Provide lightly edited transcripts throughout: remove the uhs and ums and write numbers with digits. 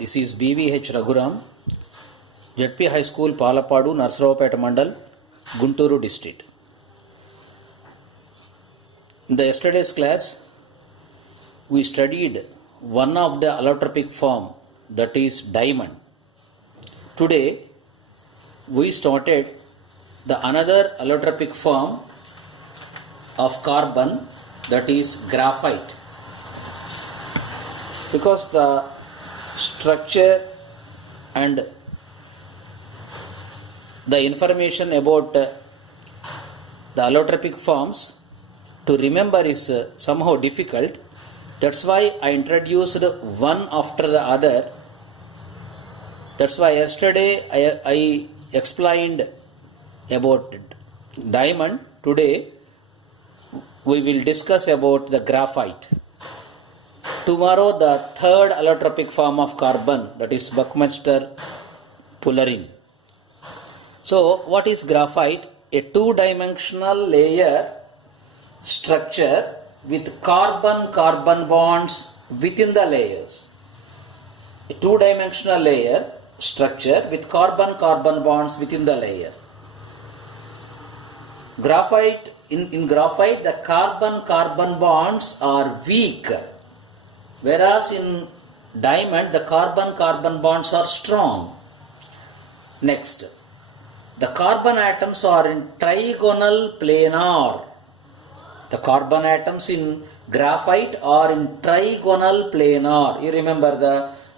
This is BVH Raghuram, ZP High School, Palapadu, Narsaravapeta Mandal, Gunturu District. In the yesterday's class, we studied one of the allotropic form, that is diamond. Today, we started the another allotropic form of carbon, that is graphite. Because the structure and the information about the allotropic forms to remember is somehow difficult. That's why I introduced one after the other. That's why yesterday I explained about diamond. Today we will discuss about the graphite. Tomorrow the third allotropic form of carbon, that is Buckminster fullerene. So what is graphite? A two-dimensional layer structure with carbon-carbon bonds within the layers. A two-dimensional layer structure with carbon-carbon bonds within the layer. Graphite, in graphite, the carbon-carbon bonds are weak, whereas in diamond, the carbon-carbon bonds are strong. Next, the carbon atoms are in trigonal planar. The carbon atoms in graphite are in trigonal planar. You remember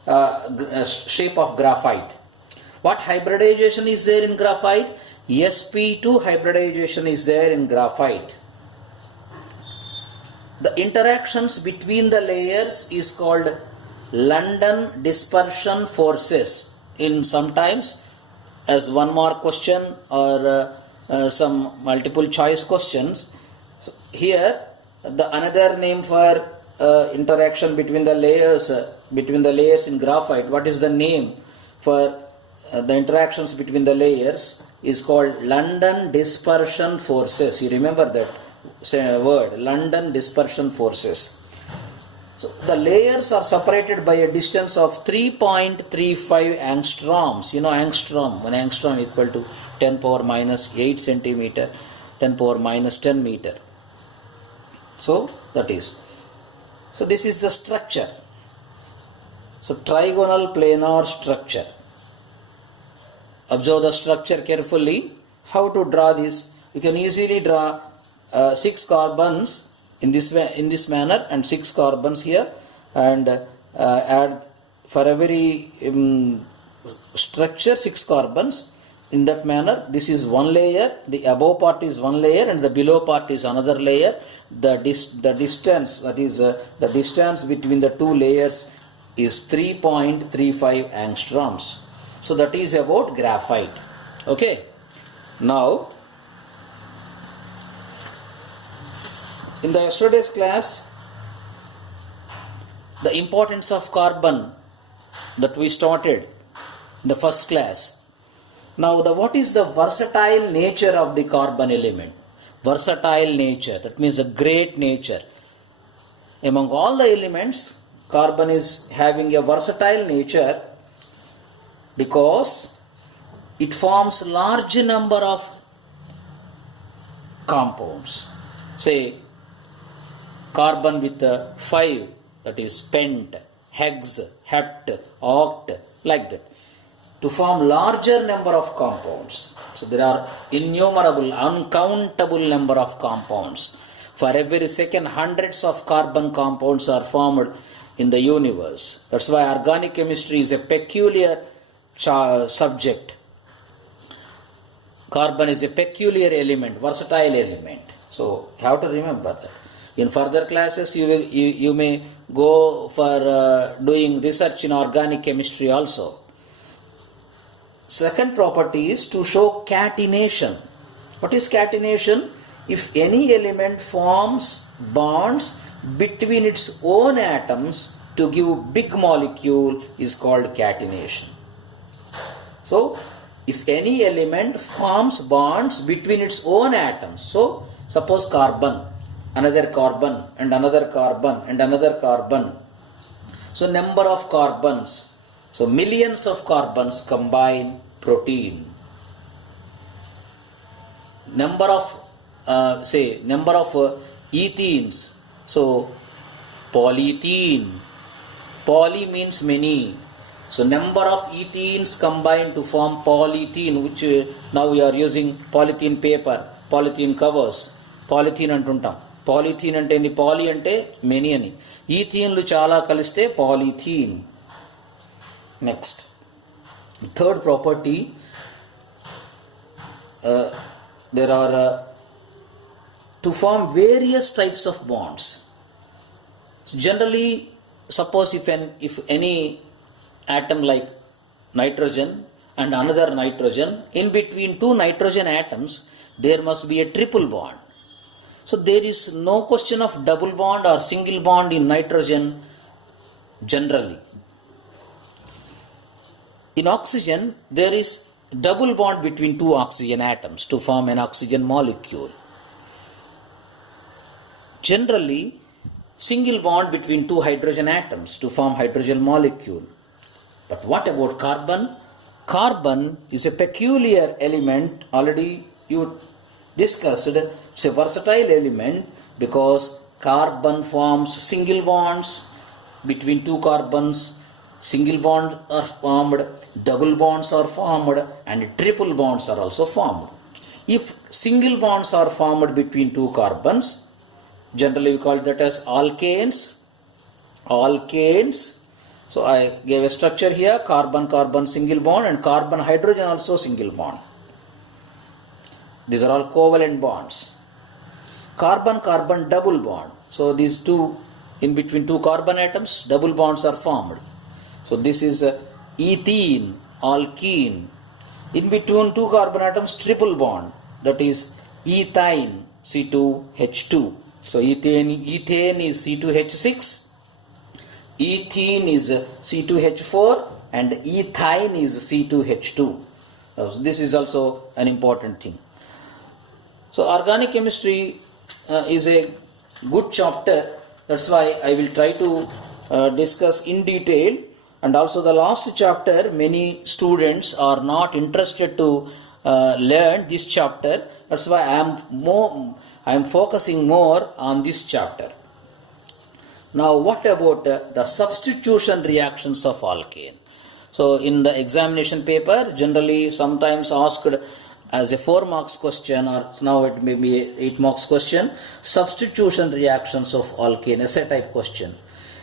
the shape of graphite. What hybridization is there in graphite? sp2 hybridization is there in graphite. The interactions between the layers is called London dispersion forces. In sometimes as one mark question or some multiple choice questions. So here the another name for interaction between the layers in graphite. What is the name for the interactions between the layers is called London dispersion forces. You remember that word, London dispersion forces. So the layers are separated by a distance of 3.35 angstroms. You know angstrom, 1 angstrom equal to 10 power minus 8 centimeter, 10 power minus 10 meter. So that is. So this is the structure. So trigonal planar structure. Observe the structure carefully. How to draw this? You can easily draw 6 carbons in this manner and 6 carbons here, and add for every structure 6 carbons in that manner. This is one layer, the above part is one layer and the below part is another layer. The distance, that is the distance between the two layers is 3.35 angstroms. So that is about graphite. Okay. Now, in the yesterday's class, the importance of carbon that we started in the first class. Now, what is the versatile nature of the carbon element? Versatile nature, that means a great nature. Among all the elements, carbon is having a versatile nature because it forms large number of compounds. Say, carbon with 5, that is pent, hex, hept, oct, like that, to form larger number of compounds. So there are innumerable, uncountable number of compounds. For every second, hundreds of carbon compounds are formed in the universe. That's why organic chemistry is a peculiar subject. Carbon is a peculiar element, versatile element. So you have to remember that. In further classes, you may go for doing research in organic chemistry also. Second property is to show catenation. What is catenation? If any element forms bonds between its own atoms to give big molecule is called catenation. So, if any element forms bonds between its own atoms, so suppose carbon, another carbon and another carbon and another carbon. So number of carbons So millions of carbons combine protein. Number of ethenes. So polyethene. Poly means many. So number of ethenes combine to form polyethene, which now we are using polythene paper, polythene covers. Polythene antuntam. Polythene ante endi? Poly ante many ani. Ethene chala kaliste polythene. Next, third property, there are to form various types of bonds. So generally, suppose if any atom like nitrogen and another nitrogen, in between two nitrogen atoms, there must be a triple bond. So there is no question of double bond or single bond in nitrogen generally. In oxygen, there is double bond between two oxygen atoms to form an oxygen molecule. Generally, single bond between two hydrogen atoms to form hydrogen molecule. But what about carbon? Carbon is a peculiar element, already you discussed. It's a versatile element because carbon forms single bonds between two carbons. Single bonds are formed, double bonds are formed, and triple bonds are also formed. If single bonds are formed between two carbons, generally we call that as alkanes. Alkanes. So I gave a structure here, carbon-carbon single bond and carbon-hydrogen also single bond. These are all covalent bonds. Carbon-carbon double bond. So these two, in between two carbon atoms, double bonds are formed. So this is ethene, alkene. In between two carbon atoms, triple bond. That is ethine, C2H2. So ethane is C2H6, ethene is C2H4, and ethine is C2H2. So this is also an important thing. So organic chemistry is a good chapter. That's why I will try to discuss in detail. And also the last chapter, many students are not interested to learn this chapter. That's why I am focusing more on this chapter. Now what about the substitution reactions of alkane? So in the examination paper, generally sometimes asked as a 4 marks question, or now it may be 8 marks question, substitution reactions of alkane, essay type question.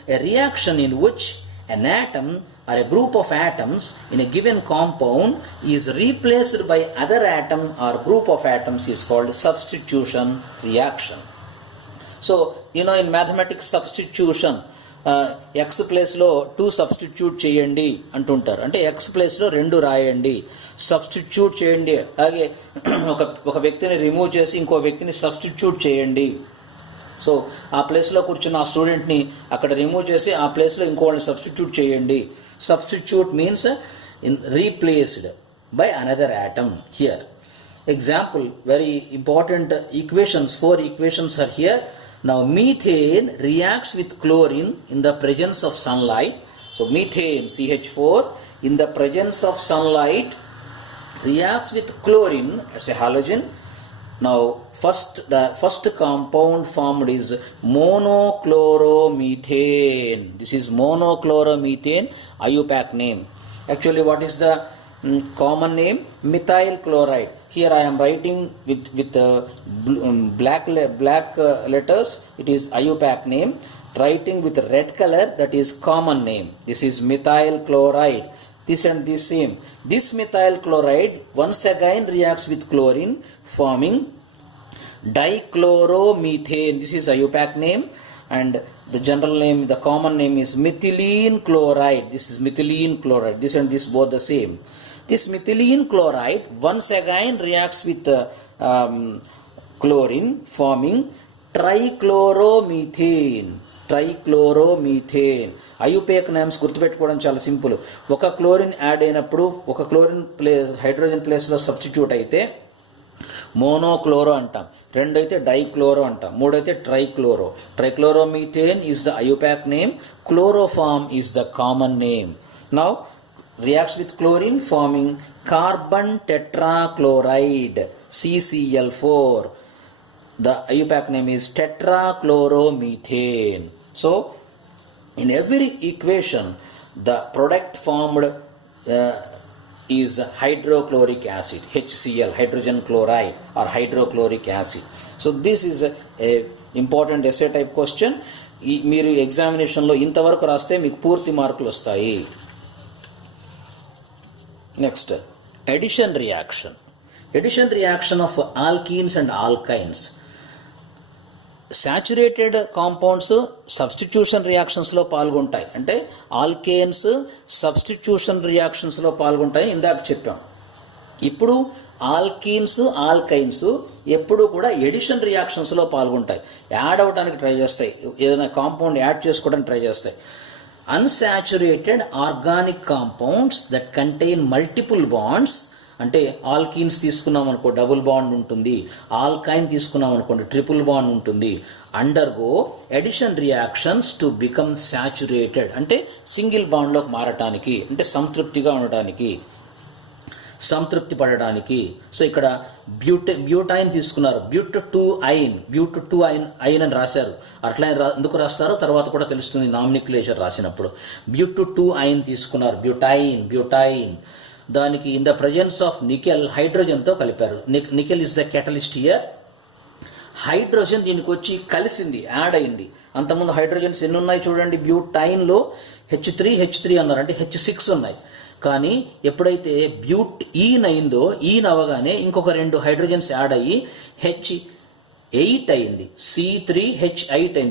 A reaction in which an atom or a group of atoms in a given compound is replaced by other atom or group of atoms is called substitution reaction. So, in mathematics substitution, x place lo 2 substitute cheyandi antuntaru. Ante x place lo 2 రాయండి, substitute cheyandi. అలాగే ఒక వ్యక్తిని remove చేసి ఇంకో వ్యక్తిని substitute చేయండి. So ఆ ప్లేస్లో కూర్చున్న ఆ స్టూడెంట్ని అక్కడ రిమూవ్ చేసి ఆ ప్లేస్లో ఇంకోళ్ళని సబ్స్టిట్యూట్ చేయండి. Substitute means replaced by another atom here. Example, very important equations, 4 equations are here. Now methane reacts with chlorine in the presence of sunlight. So methane, CH4, in the presence of sunlight reacts with chlorine as a halogen. Now the first compound formed is monochloromethane. This is monochloromethane, IUPAC name. Actually what is the common name? Methyl chloride. Here I am writing with black letters. It is IUPAC name. Writing with red color, that is common name. This is methyl chloride. This and this same. This methyl chloride once again reacts with chlorine, forming dichloromethane. This is IUPAC name, and the general name, the common name is methylene chloride. This is methylene chloride. This and this both the same. This methylene chloride once again reacts with chlorine, forming trichloromethane. Trichloromethane. IUPAC names గుర్తుపెట్టుకోవడం చాలా simple. ఒక chlorine add అయినప్పుడు ఒక chlorine hydrogen ప్లేస్లో substitute అయితే మోనోక్లోరో అంటాం, 2 అయితే dichloro అంటాం, 3 అయితే trichloro. Trichloromethane is the IUPAC name, chloroform is the common name. Now reacts with chlorine forming carbon tetrachloride, CCl4. The IUPAC name is tetrachloromethane. So in every equation, the product formed is hydrochloric acid, HCl, hydrogen chloride or hydrochloric acid. So this is a important essay type question. మీరు ఎగ్జామినేషన్లో ఇంతవరకు రాస్తే మీకు పూర్తి మార్కులు వస్తాయి. Next addition reaction. Addition reaction of alkenes and alkynes. Saturated compounds substitution రియాక్షన్స్లో పాల్గొంటాయి. అంటే ఆల్కేన్స్ సబ్స్టిట్యూషన్ రియాక్షన్స్లో పాల్గొంటాయి ఇందాక చెప్పాం. ఇప్పుడు ఆల్కీన్స్ ఆల్కైన్స్ ఎప్పుడు కూడా ఎడిషన్ రియాక్షన్స్లో పాల్గొంటాయి, యాడ్ అవడానికి ట్రై చేస్తాయి, ఏదైనా కాంపౌండ్ యాడ్ చేసుకోవడానికి ట్రై చేస్తాయి. Unsaturated organic compounds that contain multiple bonds, అంటే ఆల్కీన్స్ తీసుకున్నాం అనుకో డబుల్ బాండ్ ఉంటుంది, ఆల్కైన్ తీసుకున్నాం అనుకోండి ట్రిపుల్ బాండ్ ఉంటుంది. Undergo addition reactions to become saturated, అంటే సింగిల్ బాండ్లోకి మారటానికి, అంటే సంతృప్తిగా ఉండటానికి, సంతృప్తి పడడానికి. సో ఇక్కడ బ్యూటైన్ తీసుకున్నారు, బ్యూట్2 ఐన్ అని రాశారు. అట్లా ఎందుకు రాస్తారో తర్వాత కూడా తెలుస్తుంది నామినిక్యులేచర్ రాసినప్పుడు. బ్యూట్2 ఐన్ తీసుకున్నారు, బ్యూటైన్. దానికి in the presence of nickel హైడ్రోజన్తో కలిపారు. Nickel is the catalyst here. Hydrogen దీనికి వచ్చి కలిసింది, యాడ్ అయింది. అంతకుముందు హైడ్రోజన్స్ ఎన్ని ఉన్నాయి చూడండి, బ్యూటైన్లో H3 అన్నారు, అంటే H6 ఉన్నాయి. కానీ ఎప్పుడైతే బ్యూట్ ఈన్ అయిందో, ఈన్ అవగానే ఇంకొక 2 హైడ్రోజన్స్ యాడ్ అయ్యి H8 అయింది, C3H8 అయింది.